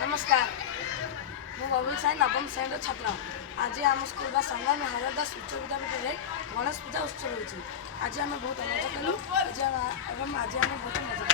नमस्कार, मु बबुल साई नवम श्रेणी छात्र। आज आम स्कूल संग्राम हरदास उच्च विद्यापीठ में गणेश पूजा उत्सव होती। आज आम बहुत मजा कलु। आज आम बहुत मजा